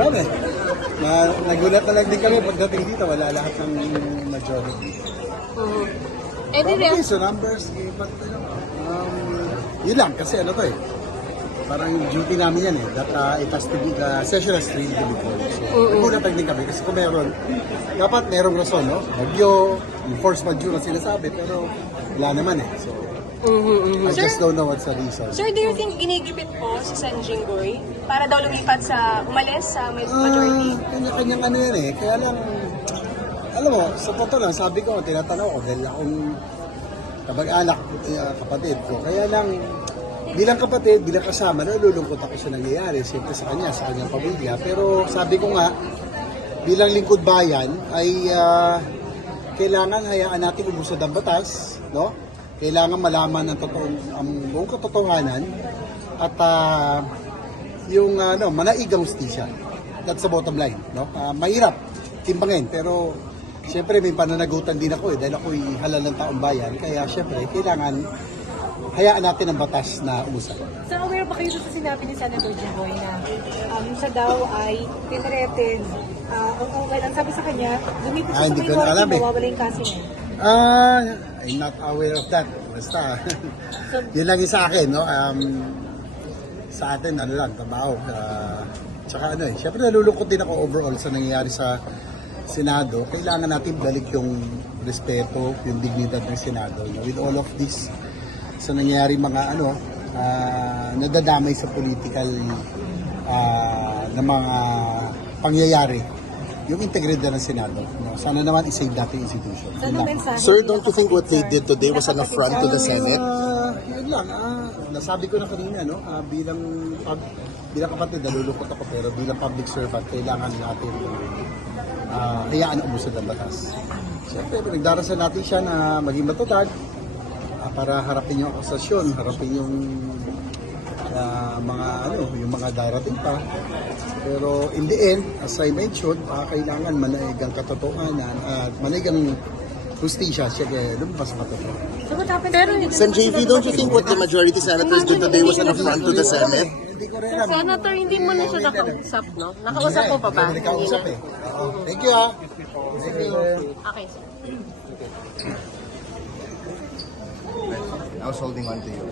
Dami. Nagulat na lang din kami pagdating dito, wala lahat ng majority. Probably sa numbers, but yun lang, kasi ano to eh. Parang duty namin yan eh, that it has to be, the session has to be called. So, nagulat lang din kami, kasi kung meron, dapat merong rason, no? Bagyo, force majeure na sinasabi, pero wala naman eh. So, I just don't know what's the reason. Sir, do you think ginigipit po si Sen Jinggoy para daw lumipat sa umalis sa majority? Kanya-kanyang ano yan eh. Kaya lang, alam mo, sa totoo lang, sabi ko, tinatanong ko dahil akong kapag-anak, kapatid ko. Kaya lang, bilang kapatid, bilang kasama, nalulungkot ako sa nangyayari. Siyempre sa kanya, sa kanyang pamilya. Pero sabi ko nga, bilang lingkod bayan, ay kailangan hayaan natin umusad ang batas, no? Kailangan malaman ang buong katotohanan at yung manaigang hustisya. That's the bottom line, no? Mahirap timbangin, pero siyempre may pananagutan din ako dahil ako'y halal ng taong bayan, kaya siyempre kailangan hayaan natin ang batas na umusad. So aware ba kayo sa sinabi ni Senator Jinggoy na siya daw ay tinreted, ang sabi sa kanya, lumipat siya sa minority, mawawala yung kasi niya. I'm not aware of that. Basta, yun lang yung sa akin, no? Sa atin, ano lang, trabaho. Tsaka ano eh, syempre nalulungkot din ako overall sa nangyayari sa Senado. Kailangan natin balik yung respeto, yung dignidad ng Senado. With all of this, sa nangyayari mga nadadamay sa political na mga pangyayari, yung integridad ng Senado. No? Sana naman isave natin yung institution. Sir, don't you think what they did today was an affront to the Senate? Yun lang. Nasabi ko na kanina, no? Bilang kapatid, nalulungkot ako, pero bilang public servant, kailangan natin hayaan na umusad ang batas. Siyempre, nagdarasal natin siya na maging matatag para harapin yung akusasyon, harapin yung yung mga darating pa. Pero in the end, as I mentioned, kailangan manaigang katotohanan at manaigang hustisya siya kaya lumabas matotoo. So what happened? Pero Sen. JV, don't you think what the majority senators did today was an affront to the Senate? Hindi ko rin alam. Senator, hindi mo na siya nakausap, no? Nakausap mo pa ba? Hindi nakausap eh. Thank you Thank you. Okay, sir. I was holding on to you.